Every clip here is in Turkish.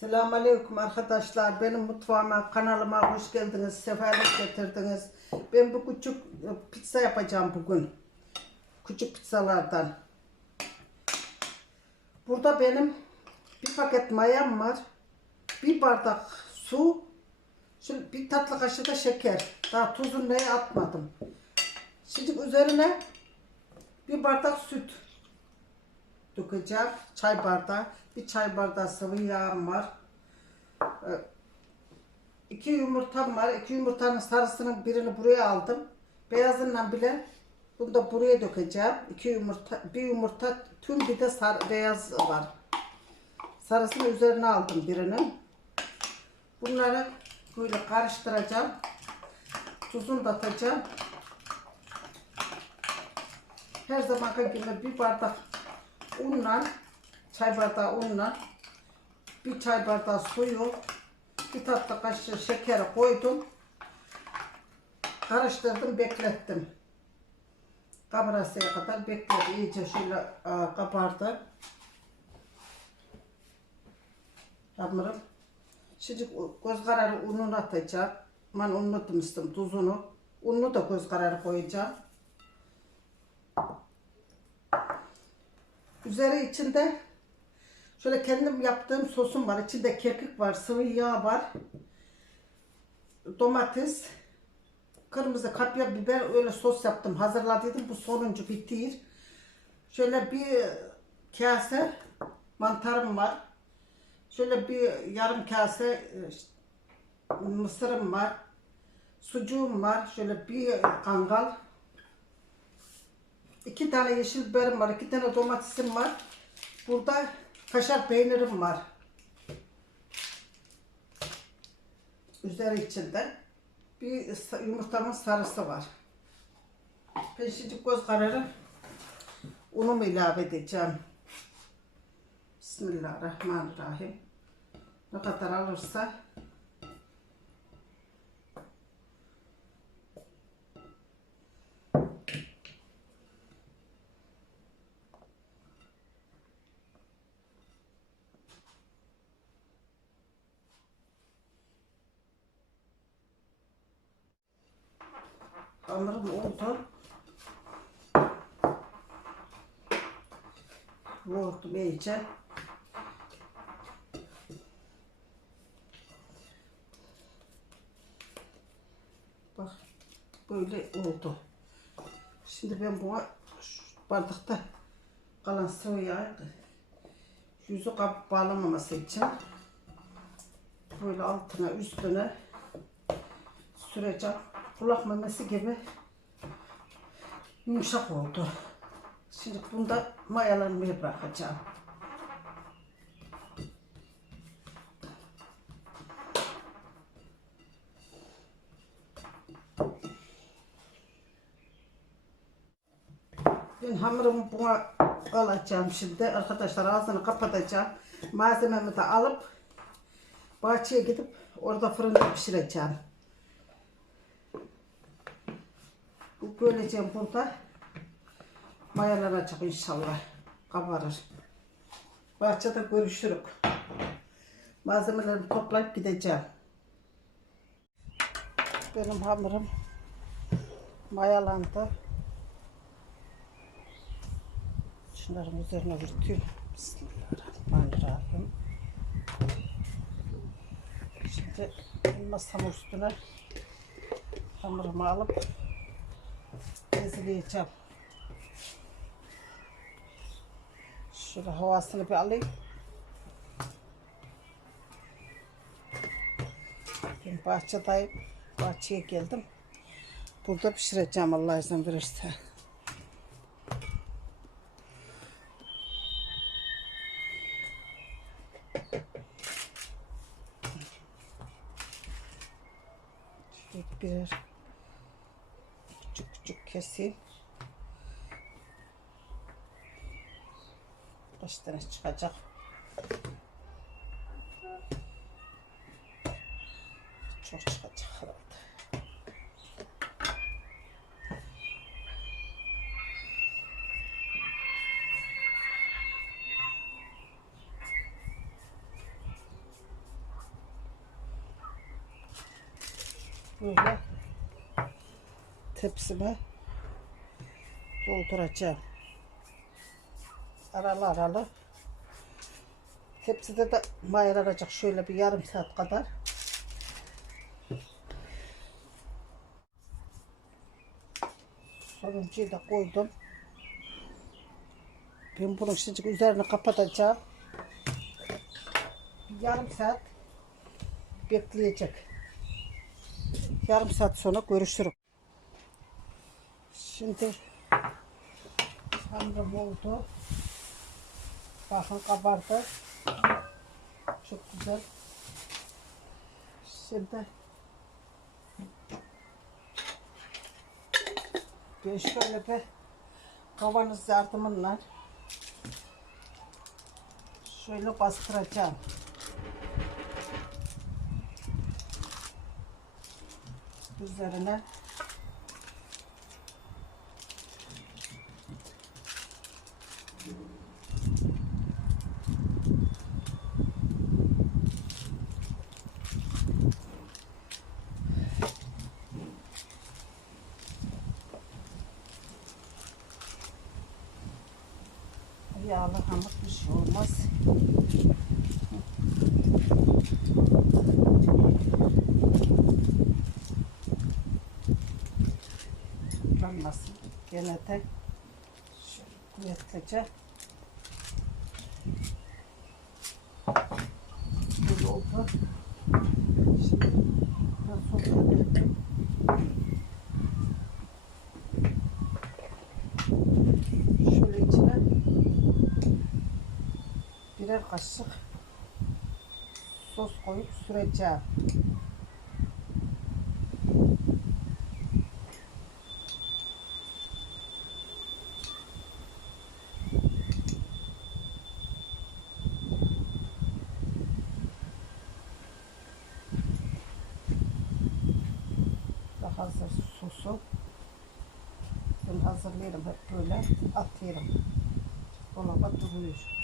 Selamünaleyküm arkadaşlar. Benim mutfağıma, kanalıma hoş geldiniz. Sefalet getirdiniz. Ben bu küçük e, pizza yapacağım bugün. Küçük pizzalardan. Burada benim bir paket mayam var. Bir bardak su. Şimdi bir tatlı kaşığı da şeker. Daha tuzunu neye atmadım. Şimdi üzerine bir bardak süt dökeceğim. Çay bardağı. Bir çay bardağı sıvı yağım var. Ee, İki yumurtam var. İki yumurtanın sarısının birini buraya aldım. Beyazından bile bunu da buraya dökeceğim. İki yumurta, bir yumurta tüm bir de sar, beyaz var. Sarısını üzerine aldım birini. Bunları böyle karıştıracağım. Tuzunu da atacağım. Her zamanki gibi bir bardak unla, çay bardağı unla, bir çay bardağı suyu, bir tatlı kaşığı şekeri koydum. Karıştırdım, beklettim. Kabarasıya kadar bekledi. İyice şöyle e, kabardı. Hamurum. Şimdi göz kararı ununu atacağım. Ben unutmuştum tuzunu. Ununu da göz kararı koyacağım. Üzeri içinde şöyle kendim yaptığım sosum var. İçinde kekik var, sıvı yağ var. Domates, kırmızı kapya biber öyle sos yaptım. Hazırladıydım. Bu sonuncu bitir. Şöyle bir kase mantarım var. Şöyle bir yarım kase e, mısırım var. Sucuğum var. Şöyle bir kangal. İki tane yeşil biberim var. iki tane domatesim var. Burada kaşar peynirim var. Üzeri içinde. Bir yumurtamın sarısı var. Şimdi göz kararı unumu ilave edeceğim. Bismillahirrahmanirrahim. Ne kadar alırsa hamurum oldu. Yoğurtum iyice. Bak böyle oldu. Şimdi ben buna bardakta kalan sıvı yağı yüzü kap bağlamaması için böyle altına üstüne süreceğim. Kulak memesi gibi yumuşak oldu. Şimdi bunda mayalanmayı bırakacağım. Ben hamurumu buna alacağım şimdi. Arkadaşlar ağzını kapatacağım. Malzememi de alıp bahçeye gidip orada fırında pişireceğim. Bu böylece burada mayalanacak inşallah. Kabarır. Bahçede görüşürük. Malzemelerimi toplayıp gideceğim. Benim hamurum mayalandı. Şunların üzerine vurtuyorum. Bismillahirrahmanirrahim. Şimdi masamın üstüne hamurumu alıp ezileyeceğim. Şöyle havasını bir alayım. Ben bahçedeyim. Bahçeye geldim. Burada pişireceğim Allah izin verirse. Kaç tane çıkacak? Çok çıkacak herhalde. Böyle tepsime dolduracağım. Aralı aralı. Tepside de mayalanacak şöyle bir yarım saat kadar. Sonuncuyu da koydum. Ben bunun şimdi üzerini kapatacağım. Yarım saat bekleyecek. Yarım saat sonra görüşürüm. Şimdi hamurum oldu. Bakın kabardı. Çok güzel. Şimdi ben şöyle bir kavanoz yardımıyla şöyle bastıracağım. Üzerine yağlı hamur bir şey olmaz. Kullanmasın. Gene de şöyle kuvvetlice böyle oldu. Şimdi ben sofraya döktüm. Şöyle içine birer kaşık sos koyup süreceğim. Hazır sosu. Ben hazırlayırım hep böyle atıyorum. Dolaba duruyor.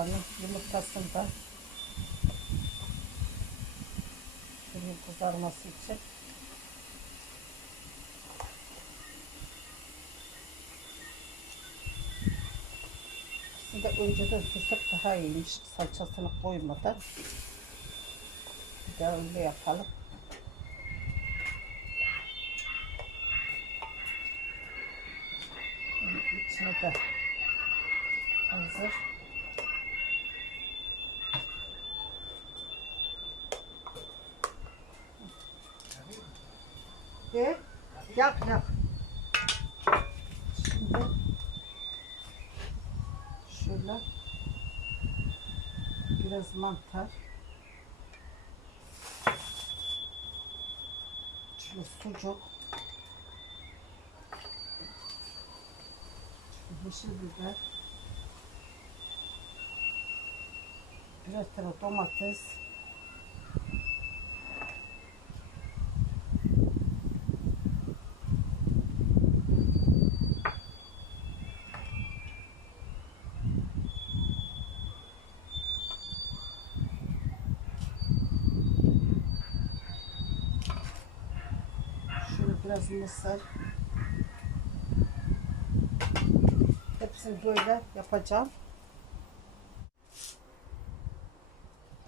Kenarlarının yumurtasını da şöyle kızarması için Size önceden süsek daha iyiymiş salçasını koymadan. Bir daha öyle yapalım. İçine de hazır. Ve yak yak. Şimdi şöyle biraz mantar. Şöyle sucuk. Yeşil biber. Biraz tane domates. Şöyle biraz mısır. Hepsini böyle yapacağım.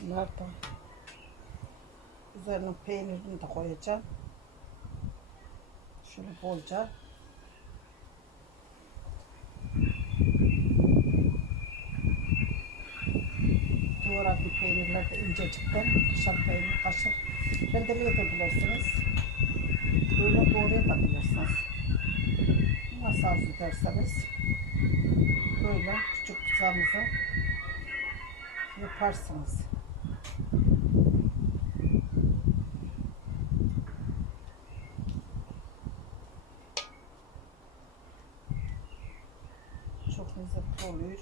Bunlar da üzerine peynirini de koyacağım. Şöyle bolca. Doğradım peynirler de incecikten. Şap peynir, kaşık. Rendeleyebilirsiniz. Böyle doğrayabilirsiniz. Nasıl arzu ederseniz. Böyle küçük pizzamızı yaparsınız. Çok lezzetli oluyor.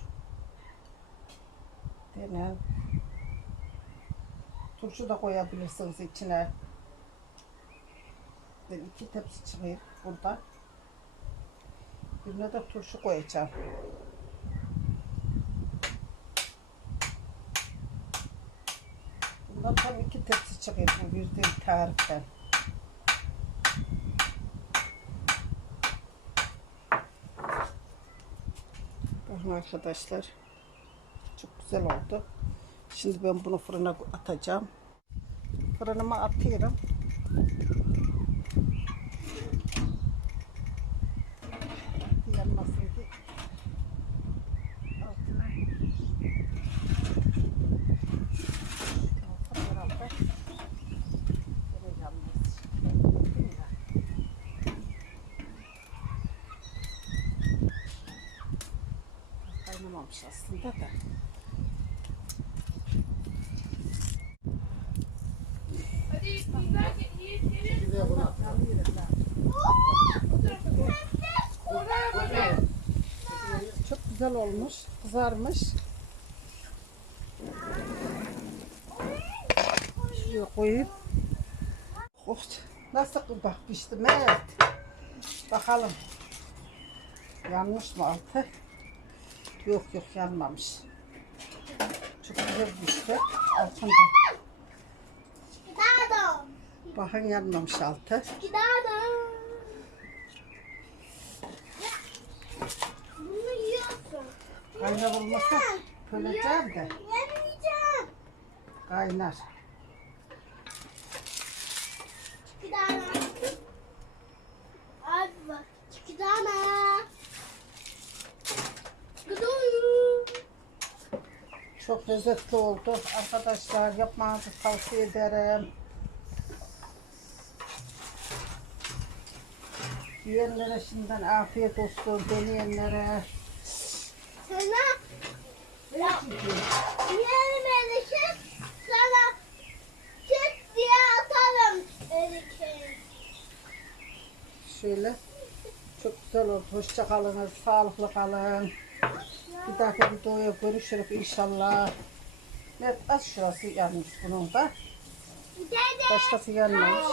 Deneyin. Turşu da koyabilirsiniz içine. Ben iki tepsi çıkıyor burada. Birine de turşu koyacağım. Bundan tam iki tepsi çıkıyor bu verdiğim tariften. Bakın arkadaşlar. Çok güzel oldu. Şimdi ben bunu fırına atacağım. Fırınıma atıyorum. Yanmasın ki. Altına. Altı herhalde. Yine yanmaz. Değil mi? Kaynamamış aslında da. Çok güzel olmuş, kızarmış. Şuraya koyayım. Oh, nasıl bak pişti Mert. Bakalım. Yanmış mı altı? Yok yok yanmamış. Çok güzel pişti. Altında. Bakın yanmamış altı. Kaynar olmasa böleceğim de kaynar. Lezzetli oldu. Arkadaşlar yapmanızı tavsiye ederim. Yiyenlere şimdiden afiyet olsun. Deneyenlere. Sana yerim erişir. Sana çıt diye atarım erişir. Şöyle. Çok güzel oldu. Hoşça kalınız. Sağlıklı kalın. Bir dahaki videoya görüşürüz inşallah. Evet, az şurası yanmış bunun da. Başkası yanmamış.